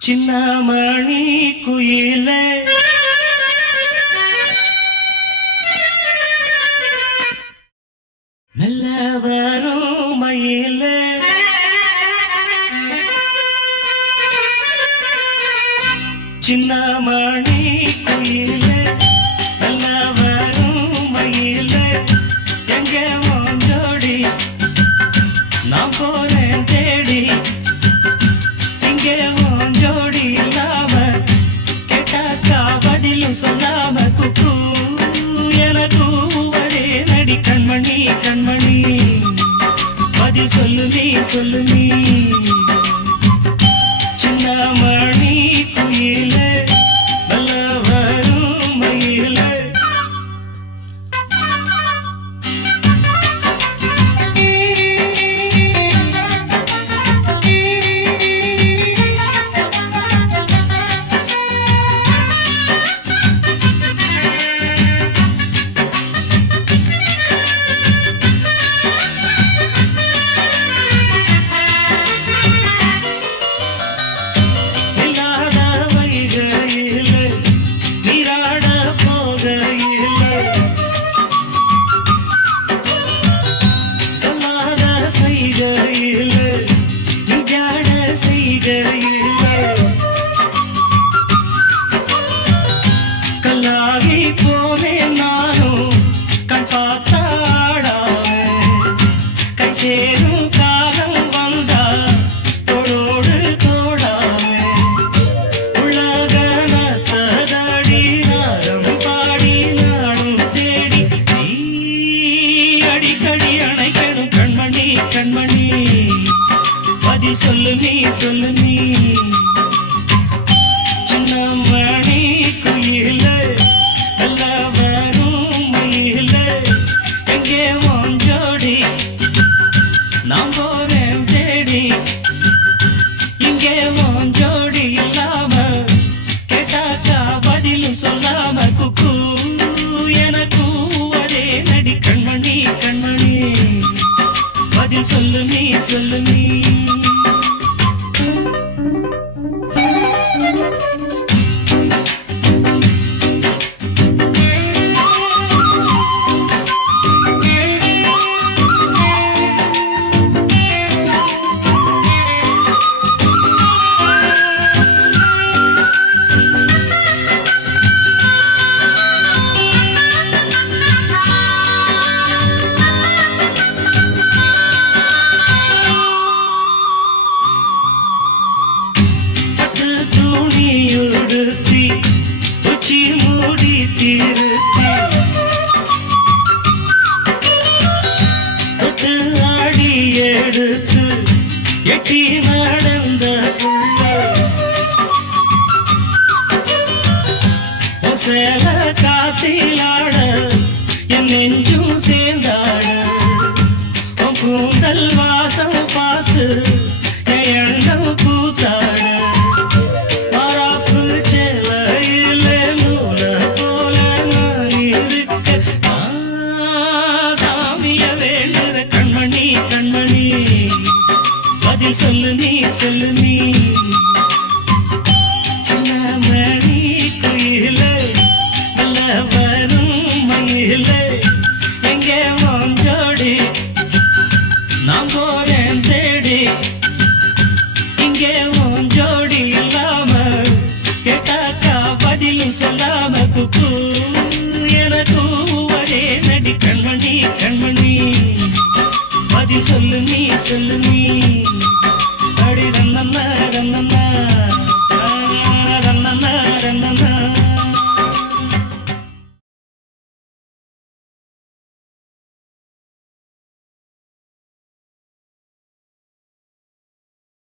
சின்னமணி குயிலே மெல்ல வரும் மயிலே சின்னமணி குயிலே மெல்ல வரும் மயிலே எங்க ஜோடி நான் போறேன் தேடி இங்கே ஜோடி இல்லாம கேட்டாக்கா பதிலும் சொல்லாம குக்கு எனக்கு ஒரே நடி கண்மணி கண்மணி பதில் சொல்லு நீ சின்னமணி குயிலே நல்ல வரும் மயிலே கல்லாகி போவே நானும் கண் பார்த்தாடாவே கை சேரும் காலம் வந்தா தோளோடு தோடாவே உலகனத்ததடி நாதம் பாடி நாடும் தேடி நீ அடிக்கடி அணைக்கணும் கண்மணி கண்மணி பதில் சொல்லு நீ சின்னமணி குயிலே நல்ல வரும் மயிலே எங்கே ஜோடி நான் போறேன் தேடி இங்கே ஜோடி இல்லாம கேட்டாக்கா பதிலும் சொல்லாம குக்கு எனக்கு ஒரே நடி கண்மணி கண்மணி பதில் சொல்லு நீ துணியுடுத்தி உச்சி மூடி திருத்தி தொட்டு ஆடி எடுத்து எட்டி நடந்த சேல காத்திலாட என் நெஞ்சும் சேர்ந்தாட உன் கூந்தல் வாசம் பார்த்து என் எண்ணம் கூத்தாட சொல்லு நீ சின்னமணி குயிலே நல்ல வரும் மயிலே எங்கே ஜோடி நான் போறேன் தேடி இங்கே ஜோடி இல்லாம கேட்டாக்கா பதிலும் சொல்லாம குக்கு எனக்கு ஒரே நடி கண்மணி கண்மணி பதில் சொல்லு நீ